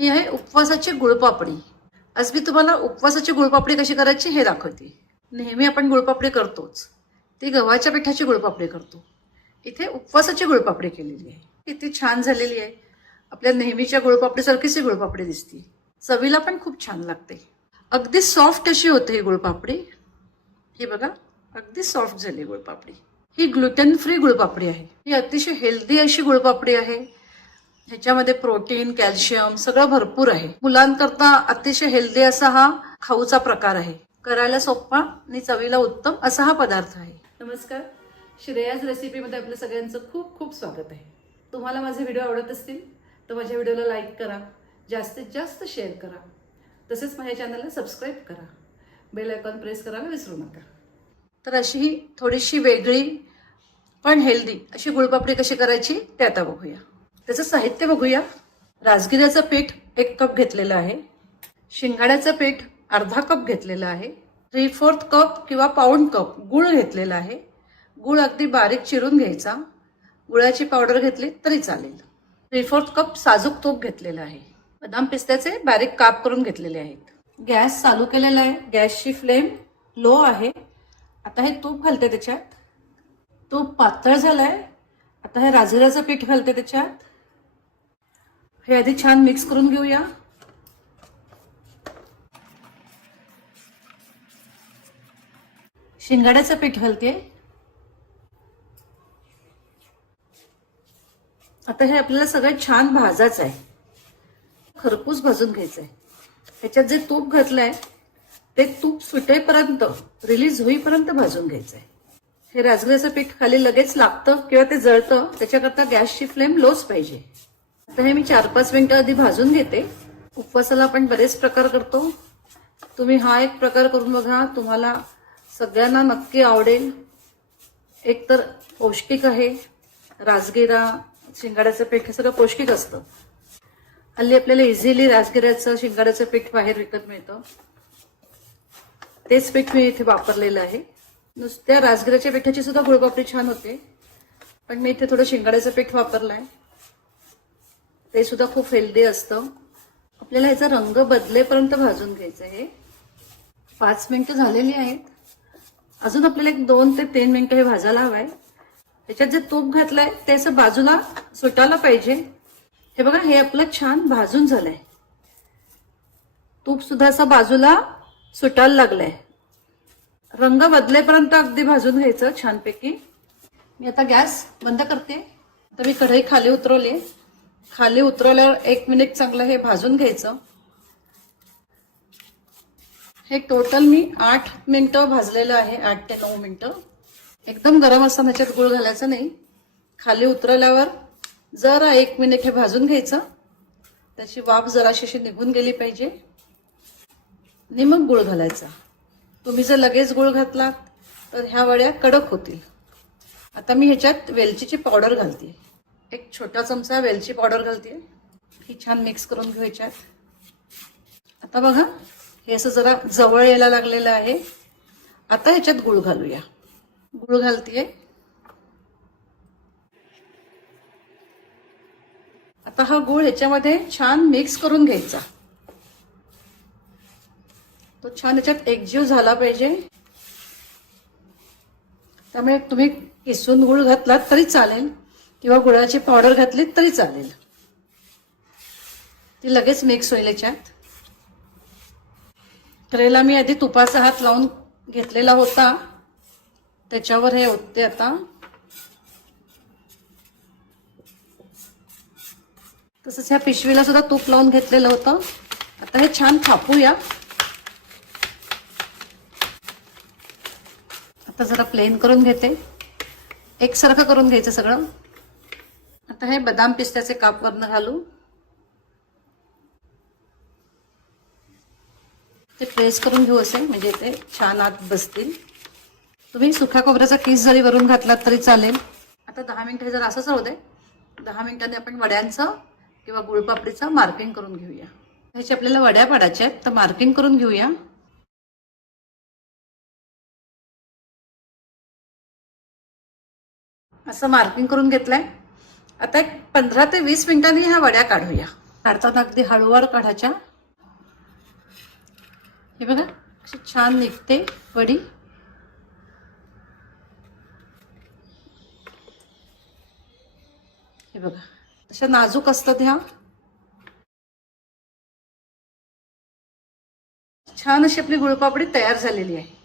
ही आहे उपवासाची गुळपापडी। आज मी तुम्हाला उपवासाची गुळपापडी कशी करायची हे दाखवते। नेहमी आपण गुळपापडी करतोच, ती गव्हाच्या पिठाची गुळपापडी करतो। इथे उपवासाची गुळपापडी केलेली आहे, किती छान झालेली आहे। आपल्या नेहमीच्या गुळपापडीसारखीच ही गुळपापडी दिसते, चवीला पण खूप छान लागते। अगदी सॉफ्ट अशी होते ही गुळपापडी। हे बघा, अगदी सॉफ्ट झाली गुळपापडी। ही ग्लुटेन फ्री गुळपापडी आहे। ही अतिशय हेल्दी अशी गुळपापडी आहे। ह्याच्यामध्ये प्रोटीन, कॅल्शियम सगळं भरपूर आहे। मुलांकरता अतिशय हेल्दी असा हा खाऊचा प्रकार आहे। करायला सोपा आणि चवीला उत्तम असा हा पदार्थ आहे। नमस्कार, श्रेयाज रेसिपीमध्ये आपल्या सगळ्यांचं खूप खूप स्वागत आहे। तुम्हाला माझे व्हिडिओ आवडत असतील तर माझ्या व्हिडिओला लाईक करा, जास्तीत जास्त शेअर करा, तसेच माझ्या चॅनलला सबस्क्राईब करा, बेल आयकॉन प्रेस करायला विसरू नका। तर अशी ही थोडीशी वेगळी पण हेल्दी अशी गुळपापडी कशी करायची ते आता बघूया। त्याचं साहित्य बघूया। राजगिऱ्याचं पीठ 1 कप घेतलेलं आहे। शिंगाड्याचं पीठ अर्धा कप घेतलेलं आहे। 3/4 कप किंवा पाऊण कप गुळ घेतलेला आहे। गुळ अगदी बारीक चिरून घ्यायचा, गुळाची पावडर घेतली तरी चालेल। 3/4 कप साजूक तूप घेतलेलं आहे। बदाम पिस्त्याचे बारीक काप करून घेतलेले आहेत। गॅस चालू केलेला आहे, गॅसची फ्लेम लो आहे। आता हे तूप घालते त्याच्यात। तूप पातळ झालंय, आता हे राजगिऱ्याचं पीठ घालते त्याच्यात। हे आधी छान मिक्स करून घेऊया। शिंगाड्याचं पीठ घालते। आता हे आपल्याला सगळं छान भाजायचं आहे, खरपूस भाजून घ्यायचंय। ह्याच्यात जे तूप घातलंय ते तूप सुटेपर्यंत, रिलीज होईपर्यंत भाजून घ्यायचंय। हे राजगिऱ्याचं पीठ खाली लगेच लागतं किंवा ते जळतं, त्याच्याकरता गॅसची फ्लेम लोच पाहिजे। आता हे मी 4-5 मिनिटं आधी भाजून घेते। उपवासाला आपण बरेच प्रकार करतो, तुम्ही हा एक प्रकार करून बघा, तुम्हाला सगळ्यांना नक्की आवडेल। एक तर पौष्टिक आहे, राजगिरा, शिंगाड्याचं पीठ हे सगळं पौष्टिक असतं। हल्ली आपल्याला इझिली राजगिऱ्याचं, शिंगाड्याचं पीठ बाहेर विकत मिळतं, तेच पीठ मी इथे वापरलेलं आहे। नुसत्या राजगिऱ्याच्या पिठाची सुद्धा गुळपापडी छान होते, पण मी इथे थोडं शिंगाड्याचं पीठ वापरलंय, ते सुद्धा खूप हेल्दी असतं। आपल्याला ह्याचा रंग बदलेपर्यंत भाजून घ्यायचं आहे। 5 मिनिटं झालेली आहेत, अजून आपल्याला 2 ते 3 मिनिटं हे भाजायला हवंय। ह्याच्यात जे तूप घातलंय ते असं बाजूला सुटायला पाहिजे। हे बघा, हे आपलं छान भाजून झालंय, तूप सुद्धा असं बाजूला सुटायला लागलंय। रंग बदलेपर्यंत अगदी भाजून घ्यायचं छानपैकी। मी आता गॅस बंद करते। आता मी कढई खाली उतरवली, खाली उतरवल्यावर 1 मिनिट चांगलं हे भाजून घ्यायचं। हे टोटल मी 8 मिनिटं भाजलेलं आहे, 8 ते 9 मिनिटं। एकदम गरम असताना ह्याच्यात गुळ घालायचा नाही, खाली उतरवल्यावर जरा 1 मिनिट हे भाजून घ्यायचं, त्याची वाफ जराशी निघून गेली पाहिजे आणि मग गुळ घालायचा। तुम्ही जर लगेच गुळ घातलात तर ह्या वड्या कडक होतील। आता मी ह्याच्यात वेलचीची पावडर घालते, 1 छोटा चमचा वेलची पावडर घालते। ही छान मिक्स करून घेऊ ह्याच्यात। आता बघा, हे असं जरा जवळ यायला लागलेलं आहे। आता ह्याच्यात गुळ घालूया। गुळ घालतेय। आता हा गुळ ह्याच्यामध्ये छान मिक्स करून घ्यायचा, तो छान ह्याच्यात एकजीव झाला पाहिजे। त्यामुळे तुम्ही किसून गुळ घातलात तरी चालेल किंवा गुळाची पावडर घातली तरी चालेल, ती लगेच मिक्स होईल ह्याच्यात। कढईला मी आधी तुपाचा हात लावून घेतलेला होता, त्याच्यावर हे ओतते आता। तसंच ह्या पिशवीला सुद्धा तूप लावून घेतलेलं होतं। आता हे छान थापूया। आता जरा प्लेन करून घेते, एकसारखं करून घ्यायचं सगळं। आता हे बदाम पिस्त्याचे काप वरनं घालू, ते प्रेस करून घेऊ असे, म्हणजे ते छान आत बसतील। तुम्ही सुक्या खोबऱ्याचा किस जरी वरून घातलात तरी चालेल। आता 10 मिनिटं हे जर असंच राहू दे, 10 मिनिटांनी आपण वड्यांचं किंवा गुळपापडीचं मार्किंग करून घेऊया। ह्याची आपल्याला वड्या पाडायच्या आहेत, तर मार्किंग करून घेऊया। असं मार्किंग करून घेतलंय। आता एक 15 ते 20 मिनिटांनी ह्या वड्या काढूया। काढताना अगदी हळूवार काढायच्या. हे बघा अशी छान निघते वडी. हे बघा अशा नाजूक असतात ह्या. छान अशी आपली गुळपापडी तयार झालेली आहे.